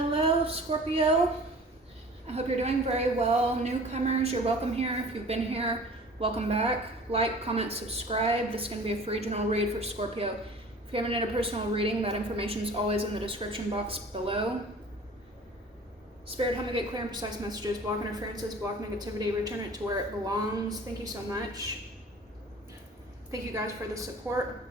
Hello, Scorpio. I hope you're doing very well. Newcomers, you're welcome here. If you've been here, welcome back. Like, comment, subscribe. This is going to be a free general read for Scorpio. If you haven't had a personal reading, that information is always in the description box below. Spirit, help me get clear and precise messages. Block interferences, block negativity, return it to where it belongs. Thank you so much. Thank you guys for the support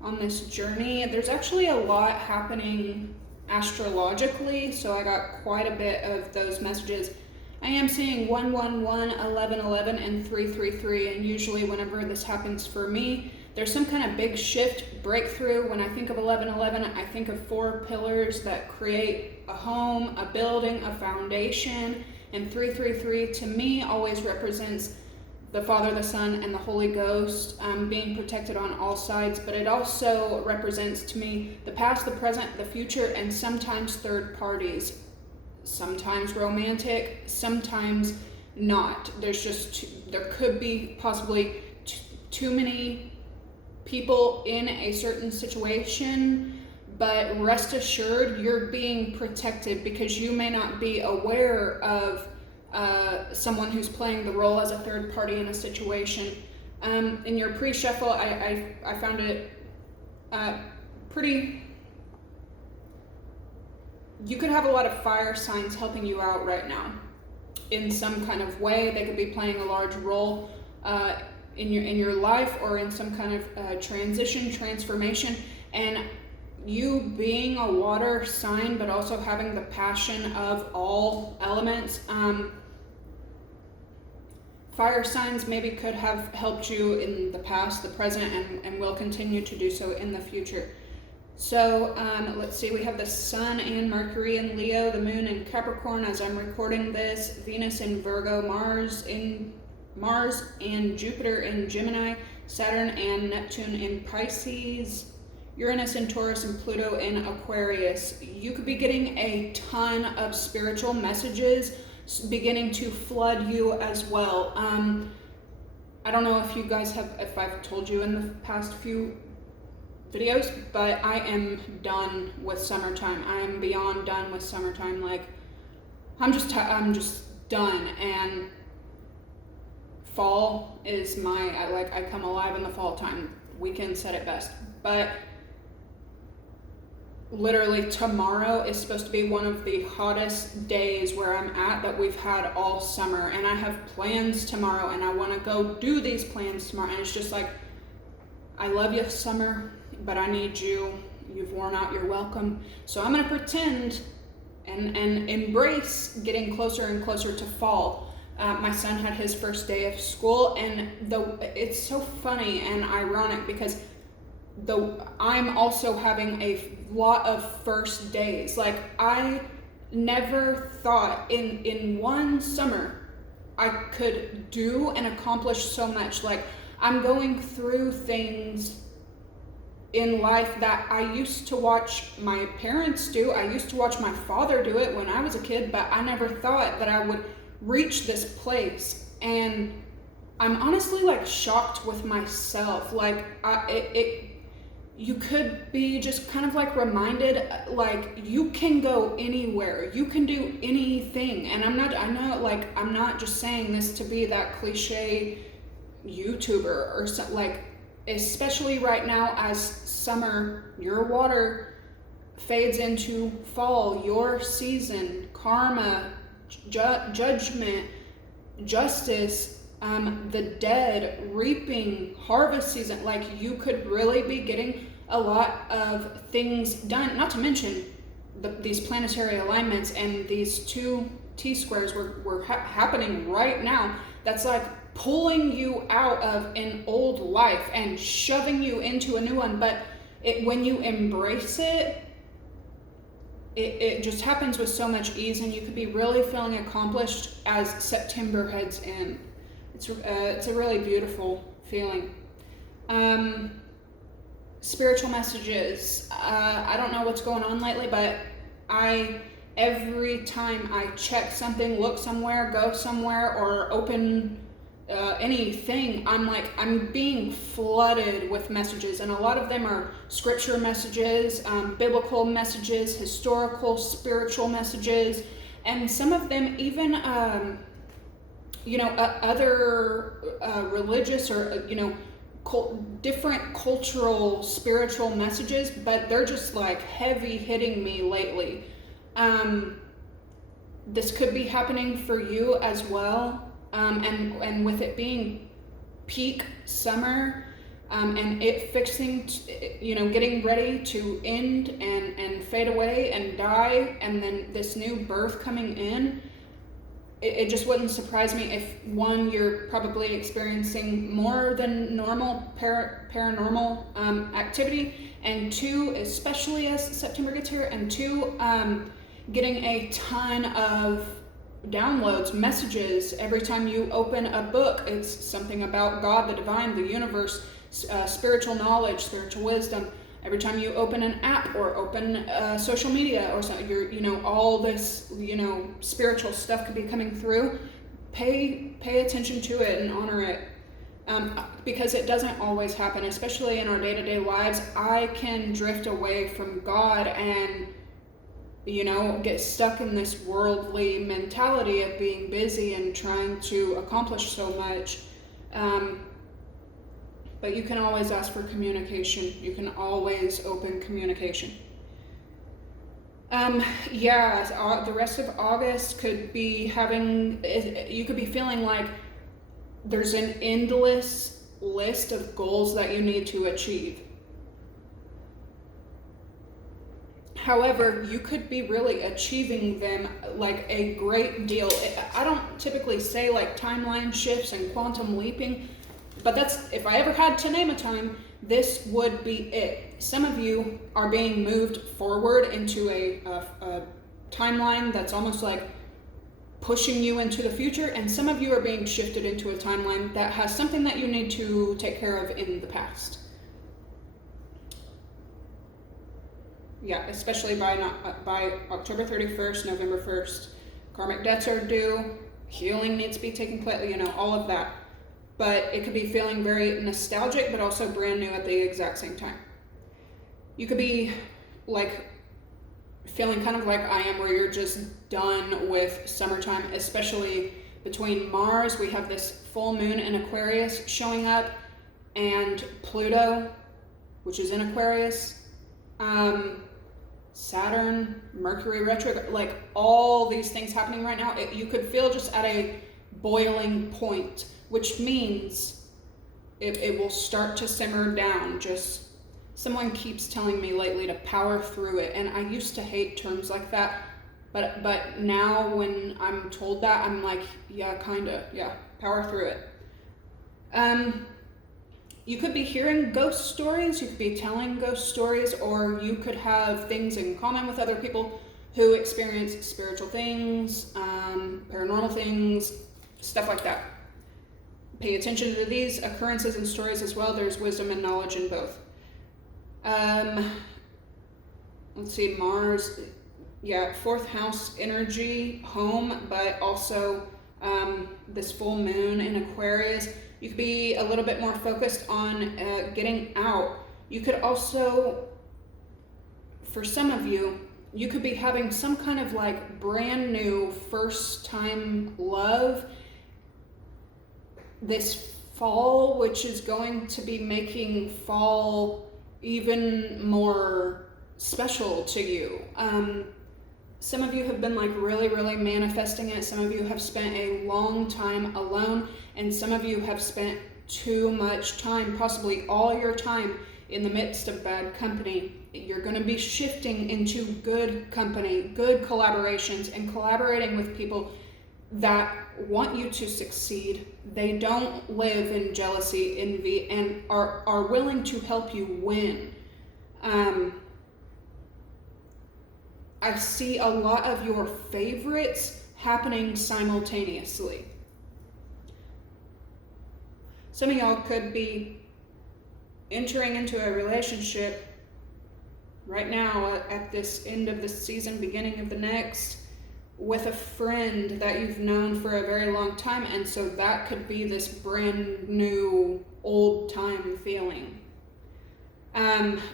on this journey. There's actually a lot happening astrologically, so I got quite a bit of those messages. I am seeing 111, 1111, and 333, and usually whenever this happens for me, there's some kind of big shift, breakthrough. When I think of 1111, I think of 4 pillars that create a home, a building, a foundation, and 333 to me always represents the Father, the Son, and the Holy Ghost being protected on all sides, but it also represents to me the past, the present, the future, and sometimes third parties. Sometimes romantic, sometimes not. There could be possibly too many people in a certain situation, but rest assured you're being protected because you may not be aware of someone who's playing the role as a third party in a situation. In your pre-shuffle, I found it pretty... You could have a lot of fire signs helping you out right now in some kind of way. They could be playing a large role in your life or in some kind of transition, transformation, and you being a water sign but also having the passion of all elements. Fire signs maybe could have helped you in the past, the present, and will continue to do so in the future. So let's see, we have the Sun and Mercury in Leo, the Moon in Capricorn as I'm recording this, Venus in Virgo, Mars and Jupiter in Gemini, Saturn and Neptune in Pisces, Uranus in Taurus, and Pluto in Aquarius. You could be getting a ton of spiritual messages beginning to flood you as well. I don't know if you guys if I've told you in the past few videos, but I am done with summertime. I am beyond done with summertime. Like, I'm just done, and fall is I come alive in the fall time. Weekend said it best, but literally tomorrow is supposed to be one of the hottest days where I'm at that we've had all summer, and I have plans tomorrow and I want to go do these plans tomorrow, and it's just like, I love you, summer, but I need you. You've worn out your welcome. So I'm going to pretend and embrace getting closer and closer to fall. My son had his first day of school, and it's so funny and ironic because I'm also having a lot of first days. Like, I never thought in one summer I could do and accomplish so much. Like, I'm going through things in life that I used to watch my parents do. I used to watch my father do it when I was a kid, but I never thought that I would reach this place. And I'm honestly like shocked with myself. Like, you could be just kind of like reminded, like, you can go anywhere, you can do anything. And I'm not just saying this to be that cliche YouTuber or something, like, especially right now as summer, your water fades into fall, your season, karma, judgment, justice, the dead, reaping, harvest season. Like, you could really be getting a lot of things done, not to mention these planetary alignments and these 2 T-squares were happening right now. That's like pulling you out of an old life and shoving you into a new one. But when you embrace it, it just happens with so much ease, and you could be really feeling accomplished as September heads in. It's a really beautiful feeling. Spiritual messages. I don't know what's going on lately, but every time I check something, look somewhere, go somewhere, or open anything, I'm being flooded with messages, and a lot of them are scripture messages, biblical messages, historical, spiritual messages, and some of them even, other religious or, different cultural, spiritual messages, but they're just like heavy hitting me lately. This could be happening for you as well. And with it being peak summer, and it fixing, getting ready to end and fade away and die, and then this new birth coming in, it just wouldn't surprise me if, one, you're probably experiencing more than normal paranormal activity, and two, especially as September gets here, and two, getting a ton of downloads, messages. Every time you open a book, it's something about God, the divine, the universe, spiritual knowledge, spiritual wisdom. Every time you open an app or open social media or something, all this, spiritual stuff could be coming through. Pay attention to it and honor it, because it doesn't always happen, especially in our day-to-day lives. I can drift away from God and get stuck in this worldly mentality of being busy and trying to accomplish so much. But you can always ask for communication. You can always open communication. The rest of August could be you could be feeling like there's an endless list of goals that you need to achieve. However, you could be really achieving them like a great deal. I don't typically say like timeline shifts and quantum leaping, but that's, if I ever had to name a time, this would be it. Some of you are being moved forward into a timeline that's almost like pushing you into the future, and some of you are being shifted into a timeline that has something that you need to take care of in the past. Yeah, especially by October 31st, November 1st. Karmic debts are due, healing needs to be taking place, all of that. But it could be feeling very nostalgic, but also brand new at the exact same time. You could be like feeling kind of like I am, where you're just done with summertime, especially between Mars. We have this full moon in Aquarius showing up, and Pluto, which is in Aquarius. Saturn, Mercury retrograde, like all these things happening right now. You could feel just at a boiling point, which means it will start to simmer down. Just, someone keeps telling me lately to power through it, and I used to hate terms like that, but now when I'm told that, I'm like, power through it. You could be hearing ghost stories, you could be telling ghost stories, or you could have things in common with other people who experience spiritual things, paranormal things, stuff like that. Pay attention to these occurrences and stories as well. There's wisdom and knowledge in both. Let's see, Mars, fourth house energy, home, but also this full moon in Aquarius. You could be a little bit more focused on getting out. You could also, for some of you, you could be having some kind of like brand new first time love this fall, which is going to be making fall even more special to you. Some of you have been like really, really manifesting it. Some of you have spent a long time alone, and some of you have spent too much time, possibly all your time, in the midst of bad company. You're going to be shifting into good company, good collaborations, and collaborating with people that want you to succeed. They don't live in jealousy, envy, and are willing to help you win. I see a lot of your favorites happening simultaneously. Some of y'all could be entering into a relationship right now at this end of the season, beginning of the next, with a friend that you've known for a very long time, and so that could be this brand new old time feeling.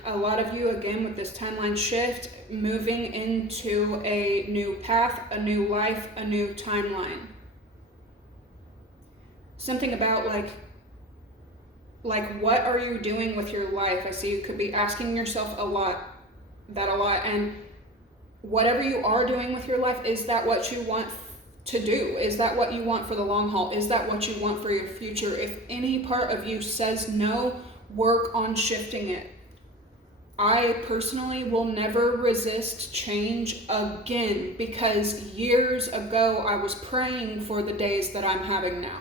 A lot of you, again, with this timeline shift, moving into a new path, a new life, a new timeline. Something about like what are you doing with your life? I see you could be asking yourself a lot, and whatever you are doing with your life, is that what you want to do? Is that what you want for the long haul? Is that what you want for your future? If any part of you says no, work on shifting it. I personally will never resist change again, because years ago I was praying for the days that I'm having now.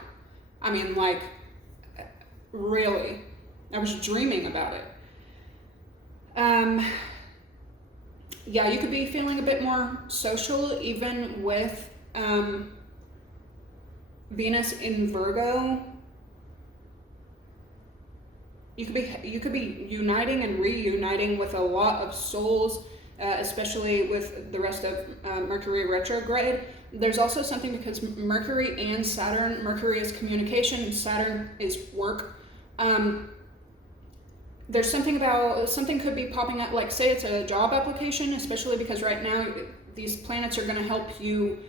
I mean, like, really, I was dreaming about it. Yeah, you could be feeling a bit more social, even with Venus in Virgo. You could be uniting and reuniting with a lot of souls, especially with the rest of Mercury retrograde. There's also something because Mercury and Saturn, Mercury is communication, Saturn is work. There's something could be popping up, like say it's a job application, especially because right now these planets are going to help you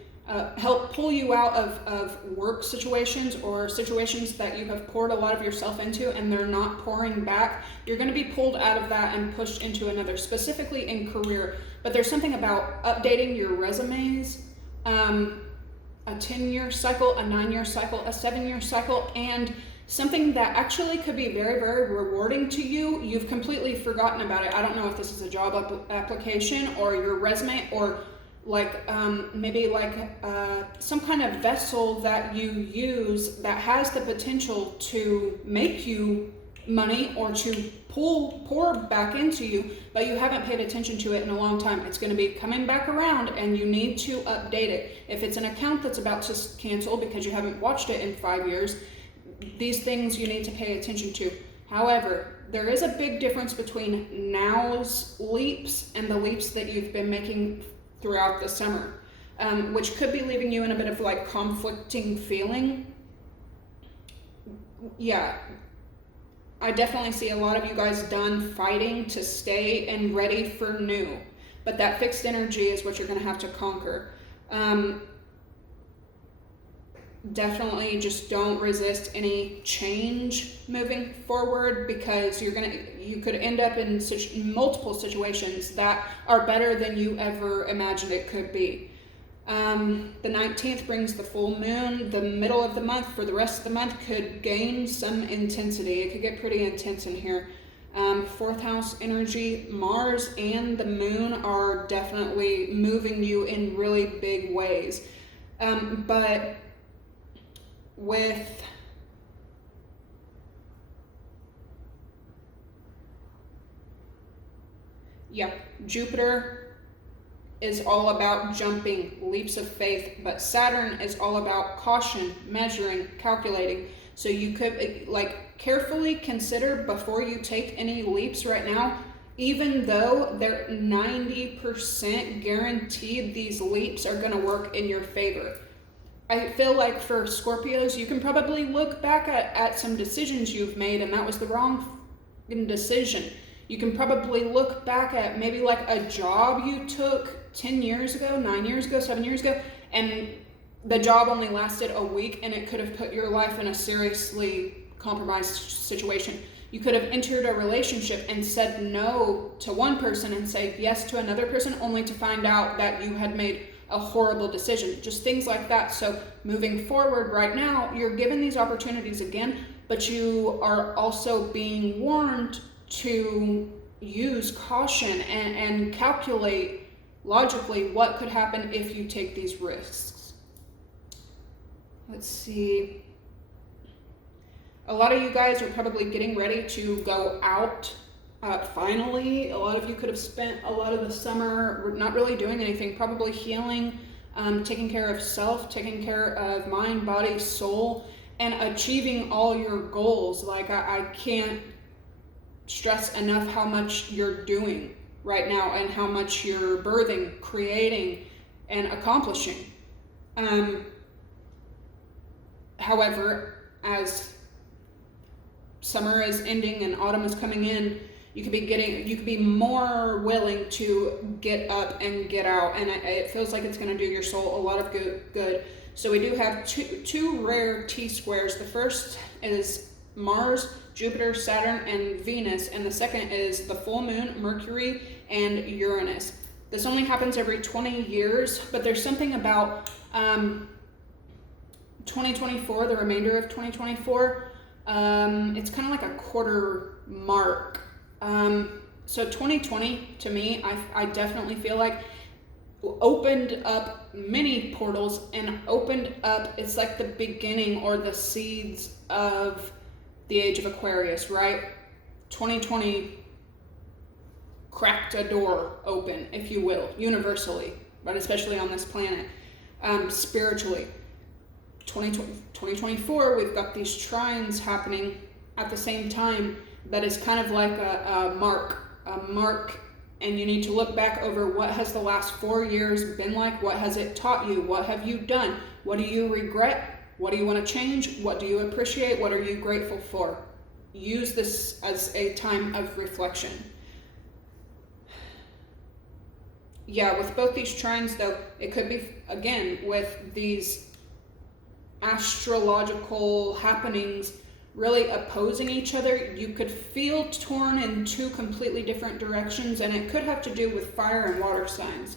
help pull you out of work situations or situations that you have poured a lot of yourself into and they're not pouring back. You're going to be pulled out of that and pushed into another, specifically in career. But there's something about updating your resumes, a 10-year cycle, a 9-year cycle, a 7-year cycle, and something that actually could be very, very rewarding to you. You've completely forgotten about it. I don't know if this is a job application or your resume, or like maybe like some kind of vessel that you use that has the potential to make you money or to pour back into you, but you haven't paid attention to it in a long time. It's going to be coming back around and you need to update it. If it's an account that's about to cancel because you haven't watched it in 5 years, these things you need to pay attention to. However, there is a big difference between now's leaps and the leaps that you've been making throughout the summer, which could be leaving you in a bit of like conflicting feeling. Yeah, I definitely see a lot of you guys done fighting to stay and ready for new, but that fixed energy is what you're going to have to conquer. Definitely just don't resist any change moving forward, because you could end up in multiple situations that are better than you ever imagined it could be. The 19th brings the full moon. The middle of the month, for the rest of the month, could gain some intensity. It could get pretty intense in here. Fourth house energy, Mars and the moon are definitely moving you in really big ways. But with Jupiter is all about jumping, leaps of faith, but Saturn is all about caution, measuring, calculating. So you could like carefully consider before you take any leaps right now, even though they're 90% guaranteed these leaps are going to work in your favor. I feel like for Scorpios, you can probably look back at some decisions you've made and that was the wrong decision. You can probably look back at maybe like a job you took 10 years ago, 9 years ago, 7 years ago, and the job only lasted a week and it could have put your life in a seriously compromised situation. You could have entered a relationship and said no to one person and said yes to another person, only to find out that you had made a horrible decision. Just things like that. So moving forward right now, you're given these opportunities again, but you are also being warned to use caution and calculate logically what could happen if you take these risks. Let's see. A lot of you guys are probably getting ready to go out. Finally, a lot of you could have spent a lot of the summer not really doing anything, probably healing, taking care of self, taking care of mind, body, soul, and achieving all your goals. Like I can't stress enough how much you're doing right now and how much you're birthing, creating, and accomplishing. However, as summer is ending and autumn is coming in, you could be more willing to get up and get out, and it feels like it's going to do your soul a lot of good. So we do have two rare T-squares. The first is Mars, Jupiter, Saturn, and Venus, and the second is the full moon, Mercury, and Uranus. This only happens every 20 years, but there's something about 2024, the remainder of 2024, it's kind of like a quarter mark. So 2020, to me, I definitely feel like opened up many portals and opened up, it's like the beginning or the seeds of the age of Aquarius, right? 2020 cracked a door open, if you will, universally, but especially on this planet, spiritually. 2024, we've got these trines happening at the same time that is kind of like a mark, and you need to look back over what has the last 4 years been like, what has it taught you, what have you done, what do you regret, what do you want to change, what do you appreciate, what are you grateful for. Use this as a time of reflection. Yeah, with both these trines though, it could be, again, with these astrological happenings really opposing each other, you could feel torn in two completely different directions, and it could have to do with fire and water signs.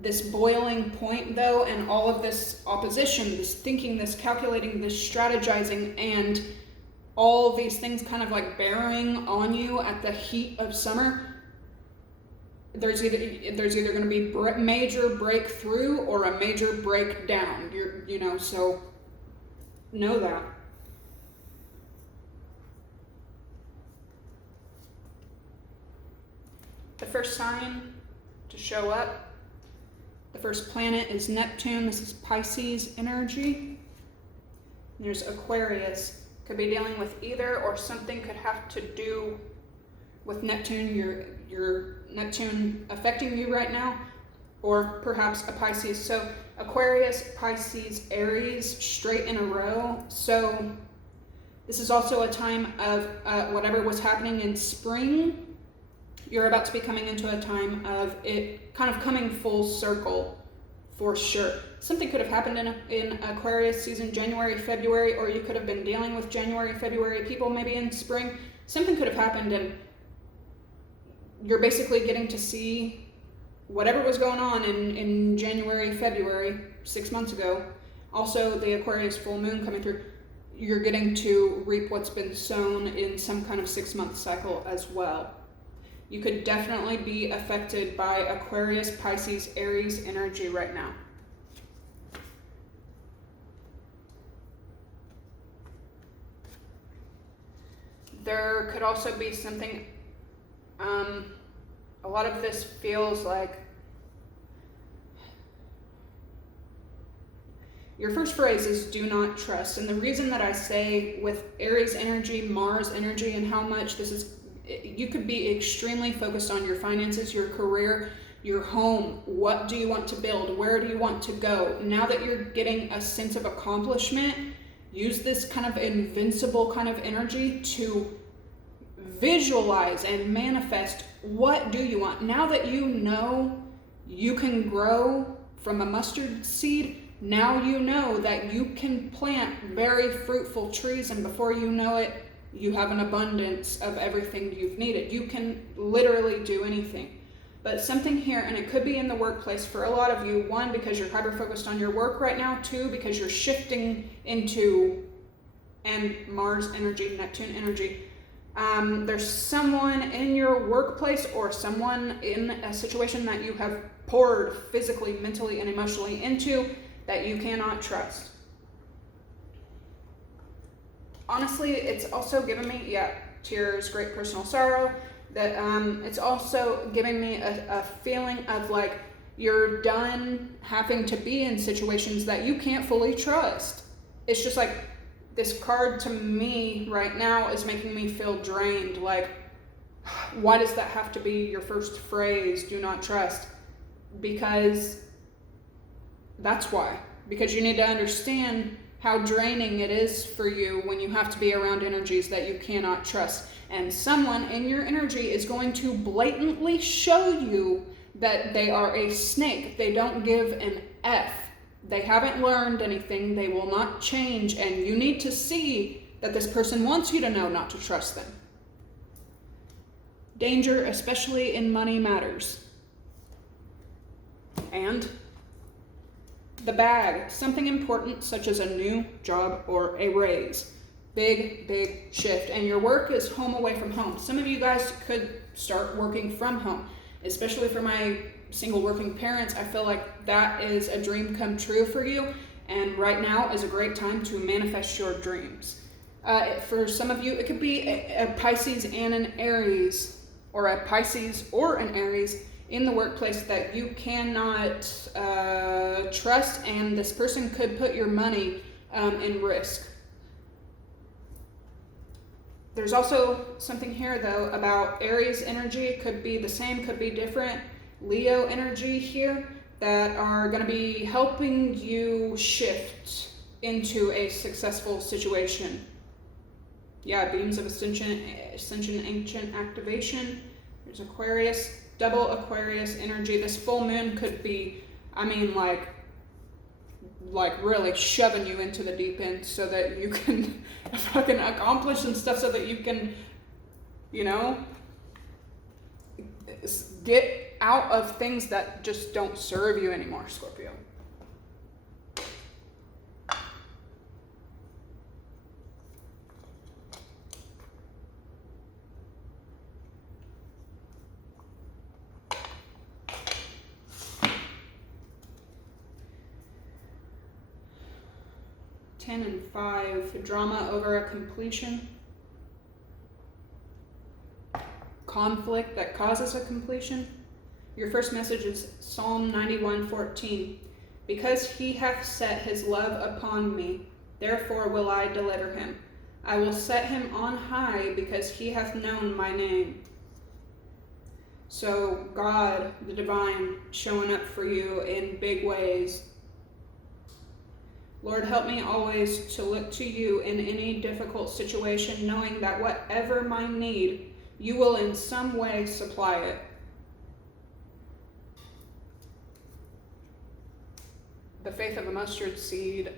This boiling point though, and all of this opposition, this thinking, this calculating, this strategizing, and all these things kind of like bearing on you at the heat of summer, there's either going to be major breakthrough or a major breakdown. So know that. The first sign to show up, the first planet is Neptune. This is Pisces energy. There's Aquarius. Could be dealing with either, or something could have to do with Neptune, your Neptune affecting you right now, or perhaps a Pisces. So Aquarius, Pisces, Aries, straight in a row. So this is also a time of whatever was happening in spring, you're about to be coming into a time of it kind of coming full circle, for sure. Something could have happened in Aquarius season, January, February, or you could have been dealing with January, February people maybe in spring. Something could have happened, and you're basically getting to see whatever was going on in January, February, 6 months ago. Also, the Aquarius full moon coming through, you're getting to reap what's been sown in some kind of 6-month cycle as well. You could definitely be affected by Aquarius, Pisces, Aries energy right now. There could also be something, a lot of this feels like your first phrase is do not trust. And the reason that I say with Aries energy, Mars energy, and how much this is, you could be extremely focused on your finances, your career, your home. What do you want to build? Where do you want to go? Now that you're getting a sense of accomplishment, use this kind of invincible kind of energy to visualize and manifest. What do you want? Now that you know you can grow from a mustard seed, now you know that you can plant very fruitful trees, and before you know it, you have an abundance of everything you've needed. You can literally do anything. But something here, and it could be in the workplace for a lot of you, 1, because you're hyper-focused on your work right now, 2, because you're shifting into, and Mars energy, Neptune energy, there's someone in your workplace or someone in a situation that you have poured physically, mentally, and emotionally into that you cannot trust. Honestly, it's also given me, tears, great personal sorrow, that it's also giving me a feeling of like you're done having to be in situations that you can't fully trust. It's just like this card to me right now is making me feel drained. Like, why does that have to be your first phrase? Do not trust. because that's why. Because you need to understand how draining it is for you when you have to be around energies that you cannot trust. And someone in your energy is going to blatantly show you that they are a snake. They don't give an F. They haven't learned anything. They will not change. And you need to see that this person wants you to know not to trust them. Danger, especially in money matters. And the bag, something important such as a new job or a raise. Big shift. And your work is home away from home. Some of you guys could start working from home, especially for my single working parents. I feel like that is a dream come true for you. And right now is a great time to manifest your dreams. For some of you, it could be a Pisces and an Aries, or a Pisces or an Aries in the workplace that you cannot trust, and this person could put your money in risk. There's also something here though about Aries energy. Could be the same, could be different. Leo energy here that are going to be helping you shift into a successful situation. Yeah, beams of ascension, ancient activation. There's Aquarius, double Aquarius energy. This full moon could be, like really shoving you into the deep end so that you can fucking accomplish some stuff, so that you can, get out of things that just don't serve you anymore, Scorpio. Ten and 5, drama over a completion. Conflict that causes a completion. Your first message is Psalm 91:14. Because he hath set his love upon me, therefore will I deliver him. I will set him on high, because he hath known my name. So God, the divine, showing up for you in big ways. Lord, help me always to look to you in any difficult situation, knowing that whatever my need, you will in some way supply it. The faith of a mustard seed,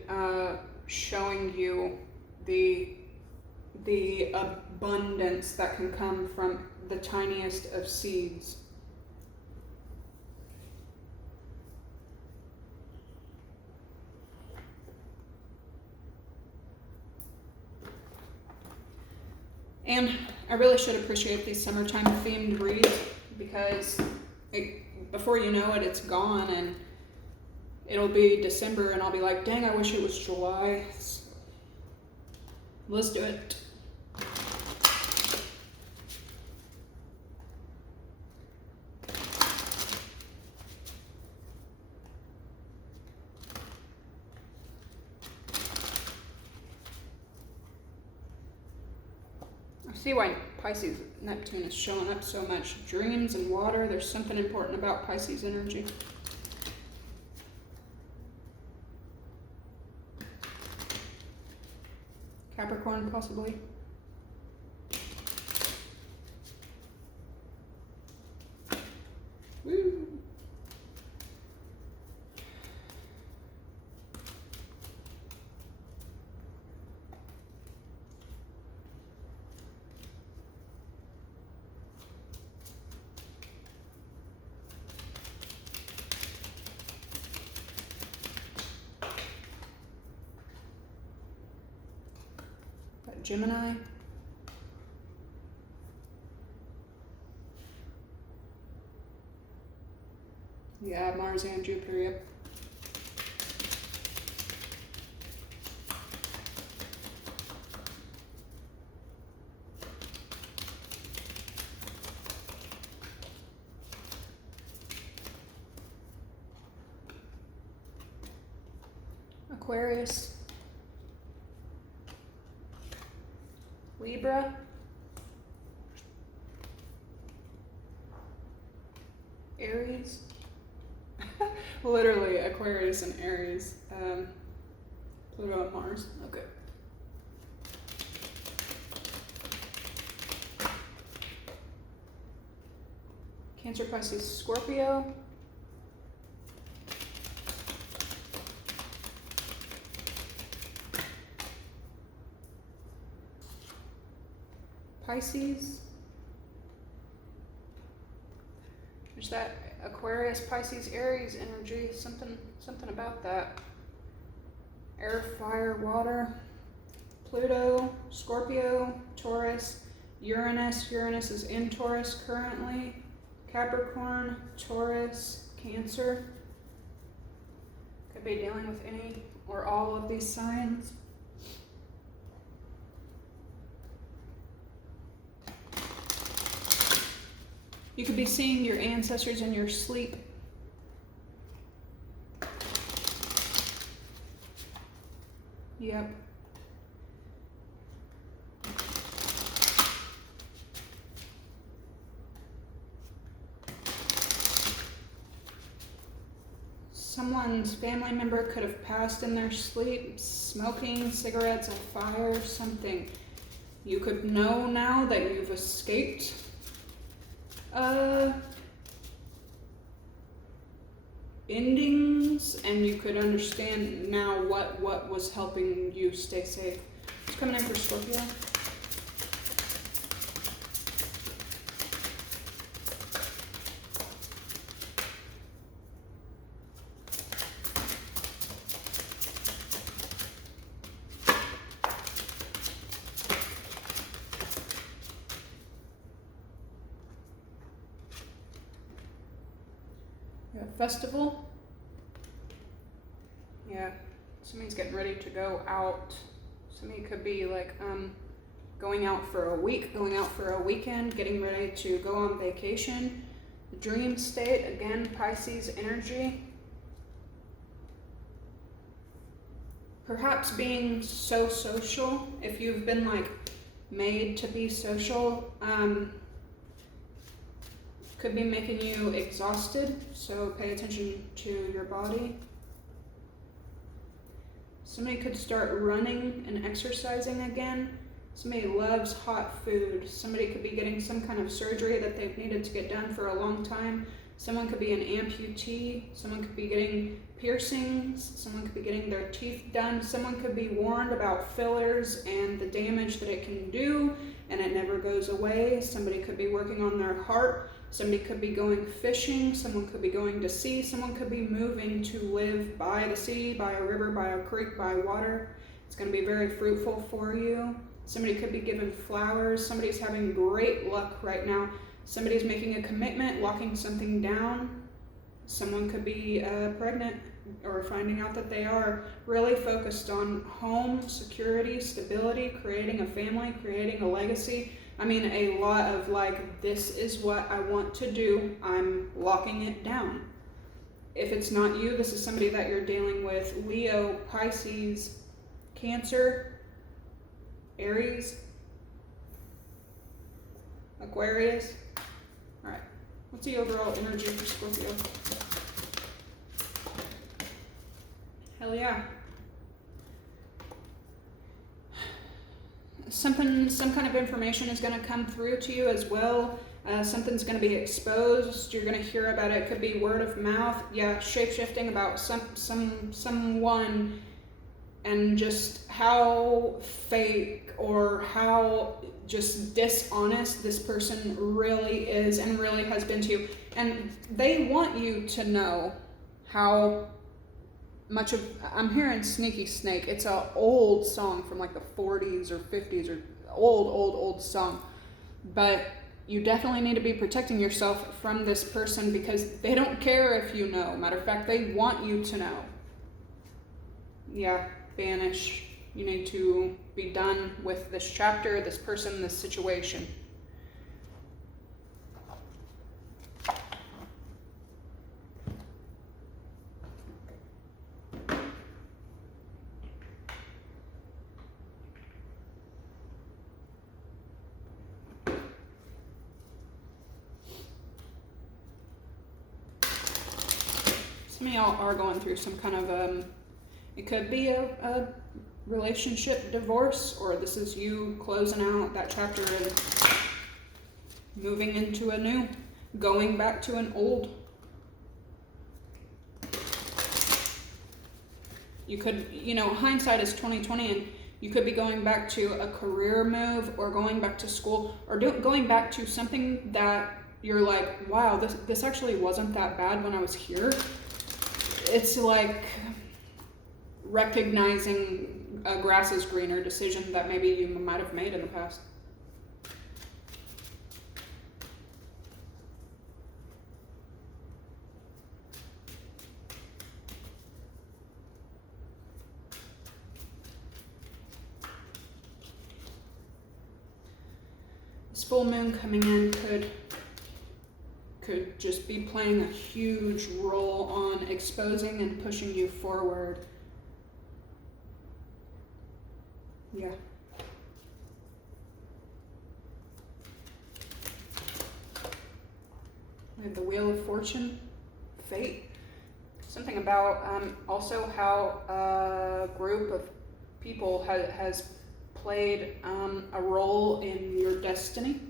showing you the abundance that can come from the tiniest of seeds. And I really should appreciate these summertime themed reads, because before you know it, it's gone, and it'll be December, and I'll be like, dang, I wish it was July. Let's do it. See why Pisces Neptune is showing up so much. Dreams and water. There's something important about Pisces energy. Capricorn, possibly. Woo. Gemini. Yeah, Mars and Jupiter, yep. Aquarius. Libra, Aries, Literally, Aquarius and Aries. Pluto and Mars. Okay. Cancer, Pisces, Scorpio. Pisces. There's that Aquarius, Pisces, Aries energy. Something about that. Air, fire, water. Pluto, Scorpio, Taurus, Uranus. Uranus is in Taurus currently. Capricorn, Taurus, Cancer. Could be dealing with any or all of these signs. You could be seeing your ancestors in your sleep. Yep. Someone's family member could have passed in their sleep, smoking cigarettes, a fire, something. You could know now that you've escaped endings, and you could understand now what was helping you stay safe. It's coming in for Scorpio. Festival. Yeah, somebody's getting ready to go out. Somebody could be like going out for a week, going out for a weekend, getting ready to go on vacation. Dream state, again, Pisces energy. Perhaps being so social, if you've been like made to be social, could be making you exhausted, so pay attention to your body. Somebody could start running and exercising again. Somebody loves hot food. Somebody could be getting some kind of surgery that they've needed to get done for a long time. Someone could be an amputee. Someone could be getting piercings. Someone could be getting their teeth done. Someone could be warned about fillers and the damage that it can do, and it never goes away. Somebody could be working on their heart. Somebody could be going fishing, someone could be going to sea, someone could be moving to live by the sea, by a river, by a creek, by water. It's going to be very fruitful for you. Somebody could be given flowers. Somebody's having great luck right now. Somebody's making a commitment, locking something down. Someone could be pregnant or finding out that they are, really focused on home, security, stability, creating a family, creating a legacy. I mean, a lot of like, this is what I want to do. I'm locking it down. If it's not you, this is somebody that you're dealing with. Leo, Pisces, Cancer, Aries, Aquarius. All right, what's the overall energy for Scorpio? Hell yeah. Some kind of information is going to come through to you as well. Something's going to be exposed. You're going to hear about it. It could be word of mouth. Yeah, shape-shifting about someone, and just how fake or how just dishonest this person really is and really has been to you. And they want you to know how much of, I'm hearing Sneaky Snake. It's an old song from like the 40s or 50s, or old song. But you definitely need to be protecting yourself from this person, because they don't care if you know. Matter of fact, they want you to know. Yeah, banish. You need to be done with this chapter, this person, this situation. Some of y'all are going through some kind of, it could be a relationship divorce, or this is you closing out that chapter and moving into a new, going back to an old. You could, hindsight is 20/20, and you could be going back to a career move, or going back to school, or going back to something that you're like, wow, this actually wasn't that bad when I was here. It's like recognizing a grass is greener decision that maybe you might have made in the past. This full moon coming in could just be playing a huge role on exposing and pushing you forward. Yeah. We have the Wheel of Fortune, fate. Something about also how a group of people has played a role in your destiny.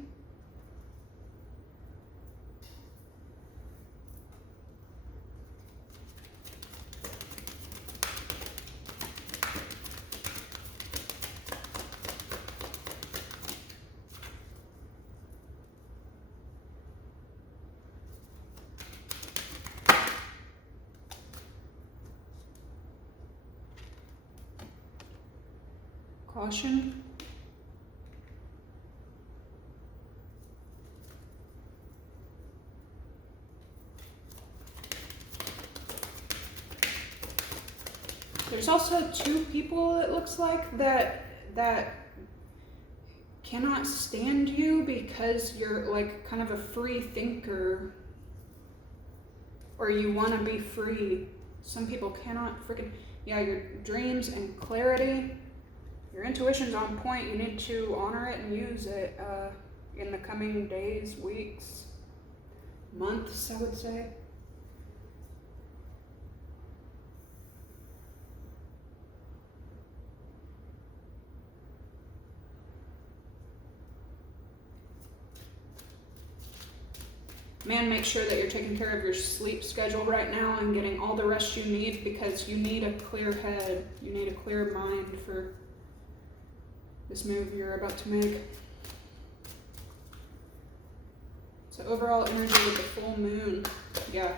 Caution. There's also two people, it looks like, that cannot stand you because you're like kind of a free thinker, or you want to be free. Some people cannot your dreams and clarity. Your intuition's on point. You need to honor it and use it in the coming days, weeks, months, I would say. Man, make sure that you're taking care of your sleep schedule right now and getting all the rest you need, because you need a clear head. You need a clear mind for this move you're about to make. So overall energy with the full moon, yeah,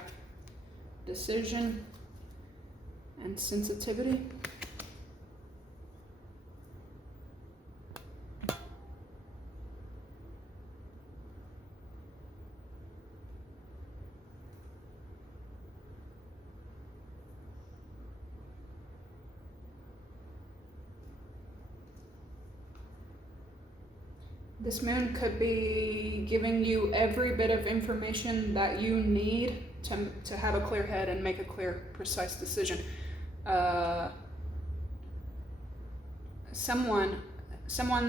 decision and sensitivity. This moon could be giving you every bit of information that you need to have a clear head and make a clear, precise decision. Someone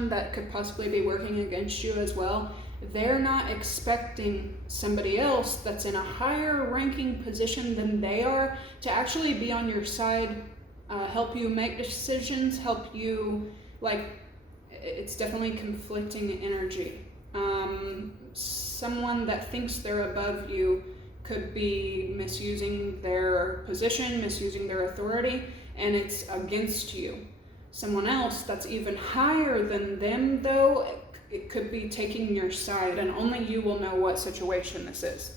that could possibly be working against you as well, they're not expecting somebody else that's in a higher ranking position than they are to actually be on your side, help you make decisions, help you, it's definitely conflicting energy. Someone that thinks they're above you could be misusing their position, misusing their authority, and it's against you. Someone else that's even higher than them, though, it could be taking your side, and only you will know what situation this is.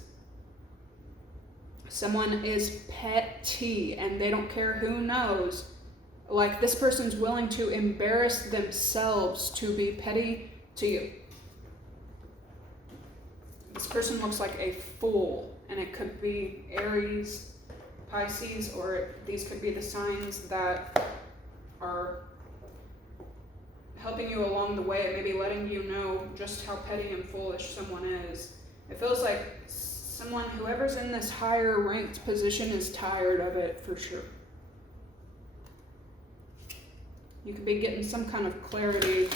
Someone is petty, and they don't care who knows. Like, this person's willing to embarrass themselves to be petty to you. This person looks like a fool, and it could be Aries, Pisces, or these could be the signs that are helping you along the way, maybe letting you know just how petty and foolish someone is. It feels like someone, whoever's in this higher ranked position, is tired of it for sure. You could be getting some kind of clarity.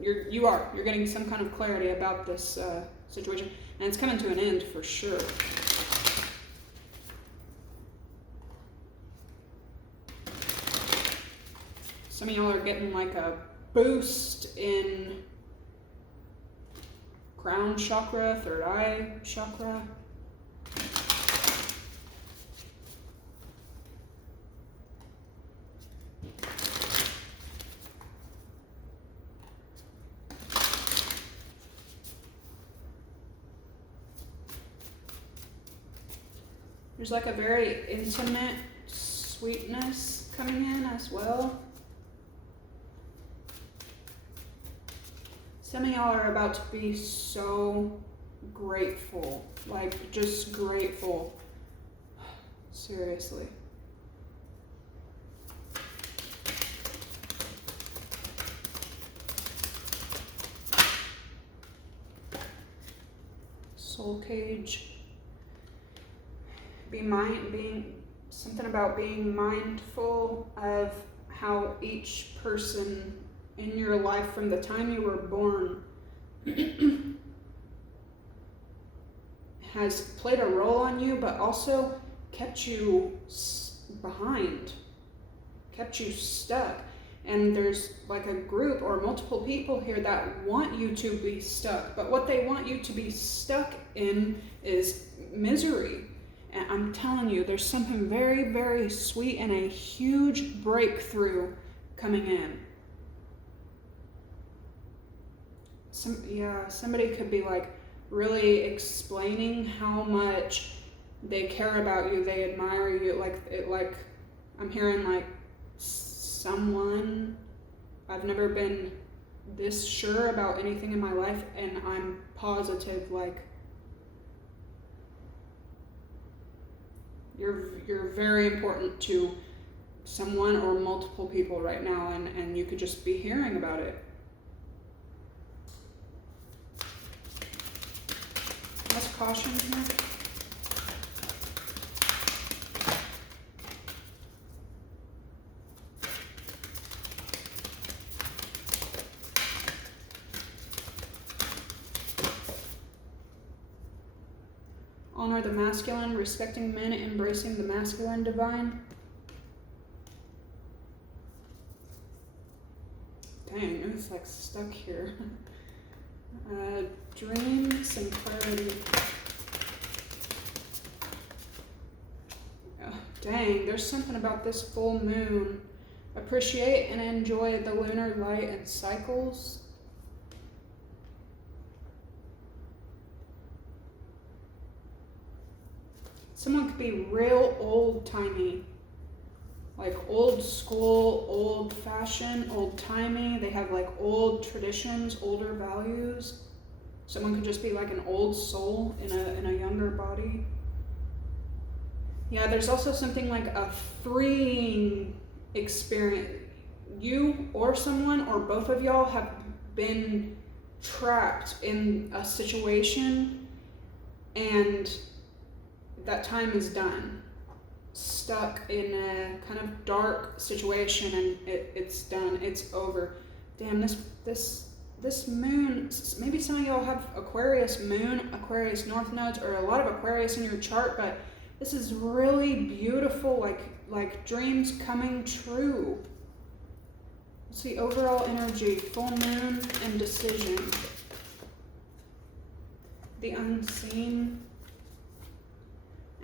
You're getting some kind of clarity about this situation, and it's coming to an end for sure. Some of y'all are getting like a boost in crown chakra, third eye chakra. There's like a very intimate sweetness coming in as well. Some of y'all are about to be so grateful, like just grateful. Seriously. Soul cage. Being something about being mindful of how each person in your life from the time you were born has played a role on you, but also kept you behind, kept you stuck. And there's like a group or multiple people here that want you to be stuck, but what they want you to be stuck in is misery. And I'm telling you, there's something very, very sweet and a huge breakthrough coming in. Somebody could be like really explaining how much they care about you, they admire you. Like I'm hearing like someone, I've never been this sure about anything in my life, and I'm positive like you're very important to someone or multiple people right now, and you could just be hearing about it. Let's caution here. Honor the masculine, respecting men, embracing the masculine divine. Dang, it's like stuck here. Dreams and clarity. Oh, dang, there's something about this full moon. Appreciate and enjoy the lunar light and cycles. Someone could be real old-timey, like old school, old-fashioned, old-timey. They have like old traditions, older values. Someone could just be like an old soul in a younger body. Yeah, there's also something like a freeing experience. You or someone or both of y'all have been trapped in a situation, and that time is done. Stuck in a kind of dark situation, and it's done. It's over. Damn, this moon, maybe some of y'all have Aquarius moon, Aquarius north nodes, or a lot of Aquarius in your chart, but this is really beautiful, like dreams coming true. Let's see, overall energy, full moon and decision. The unseen.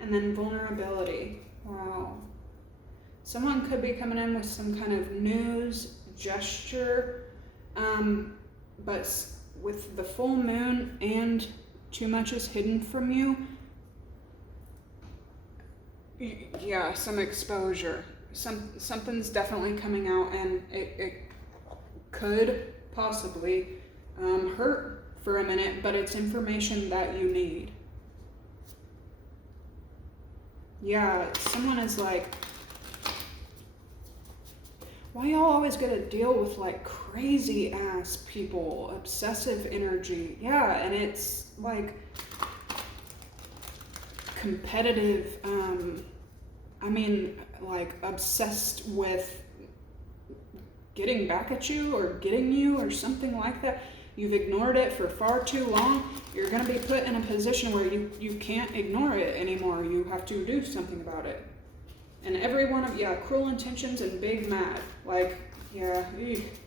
And then vulnerability. Wow. Someone could be coming in with some kind of news gesture, but with the full moon and too much is hidden from you. Yeah, some exposure. Something's definitely coming out, and it could possibly hurt for a minute, but it's information that you need. Yeah, someone is like, why y'all always gotta deal with like crazy ass people, obsessive energy? Yeah, and it's like competitive, like obsessed with getting back at you or getting you or something like that. You've ignored it for far too long. You're going to be put in a position where you can't ignore it anymore. You have to do something about it. And every one of, cruel intentions and big mad. Like, yeah, eek.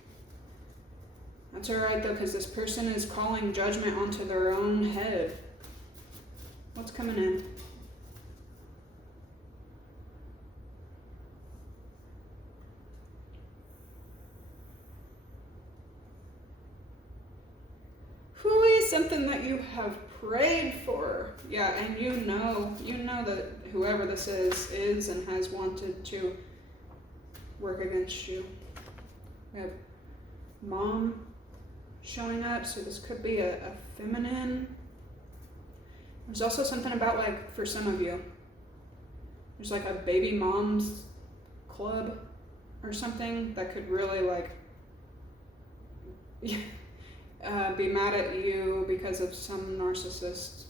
That's alright though, because this person is calling judgment onto their own head. What's coming in? Something that you have prayed for. Yeah, and you know that whoever this is and has wanted to work against you. We have mom showing up, so this could be a feminine. There's also something about, like, for some of you, there's like a baby moms club or something that could really, like, be mad at you because of some narcissist.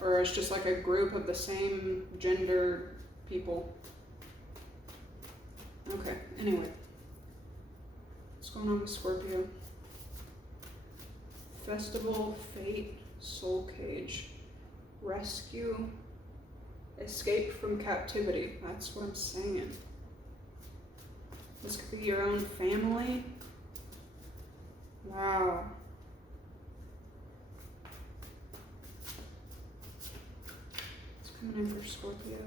Or it's just like a group of the same gender people. Okay, anyway. What's going on with Scorpio? Festival, fate, soul cage, rescue, escape from captivity. That's what I'm saying. This could be your own family. Wow. It's coming in for Scorpio.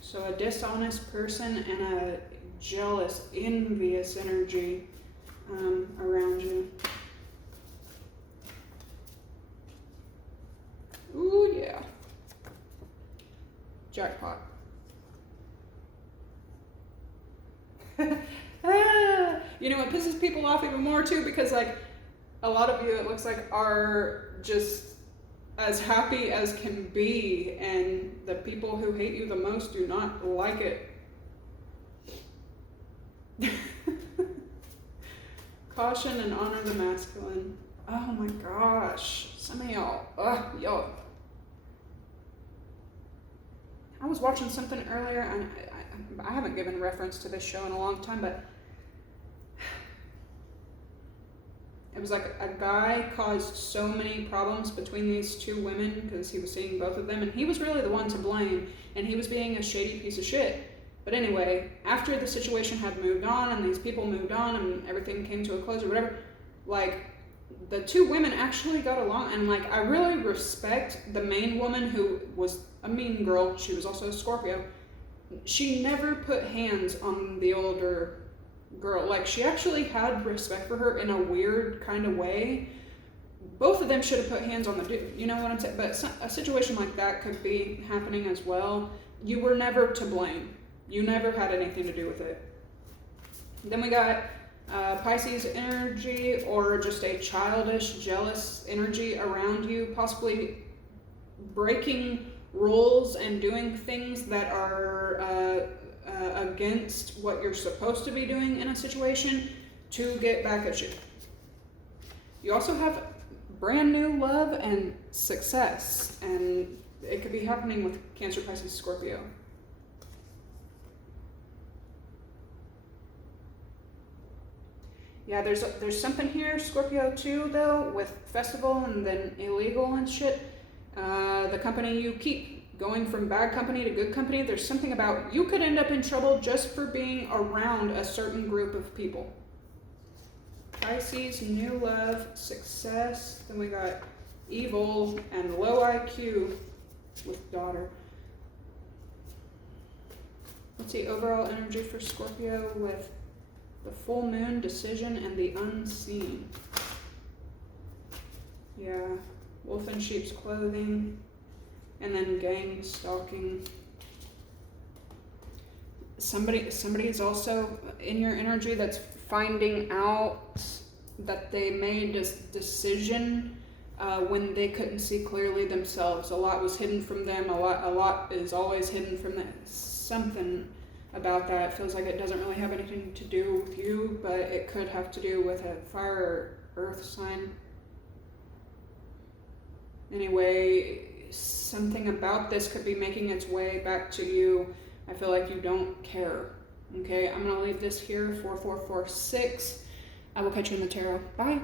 So a dishonest person and a jealous, envious energy around you. Ooh, yeah. Jackpot. You know, it pisses people off even more too, because, like, a lot of you, it looks like, are just as happy as can be, and the people who hate you the most do not like it. Caution and honor the masculine. Oh my gosh. Some of y'all. I was watching something earlier, and I haven't given reference to this show in a long time, but it was like a guy caused so many problems between these two women because he was seeing both of them, and he was really the one to blame, and he was being a shady piece of shit. But anyway, after the situation had moved on and these people moved on and everything came to a close or whatever, like, the two women actually got along, and, like, I really respect the main woman who was a mean girl. She was also a Scorpio. She never put hands on the older girl. Like, she actually had respect for her in a weird kind of way. Both of them should have put hands on the dude, you know what I'm saying? But a situation like that could be happening as well. You were never to blame. You never had anything to do with it. Then we got Pisces energy, or just a childish, jealous energy around you, possibly breaking rules and doing things that are against what you're supposed to be doing in a situation to get back at you. You also have brand new love and success, and it could be happening with Cancer, Pisces, Scorpio. Yeah, there's something here, Scorpio, too, though, with festival and then illegal and shit. The company you keep, going from bad company to good company, there's something about you could end up in trouble just for being around a certain group of people. Pisces, new love, success. Then we got evil and low IQ with daughter. What's the overall energy for Scorpio with the full moon, decision, and the unseen? Yeah, wolf in sheep's clothing, and then gang stalking. Somebody's also in your energy that's finding out that they made this decision when they couldn't see clearly themselves. A lot was hidden from them. A lot is always hidden from them. Something about that feels like it doesn't really have anything to do with you, but it could have to do with a fire or earth sign. Anyway, something about this could be making its way back to you. I feel like you don't care. Okay, I'm going to leave this here, 4446. I will catch you in the tarot. Bye.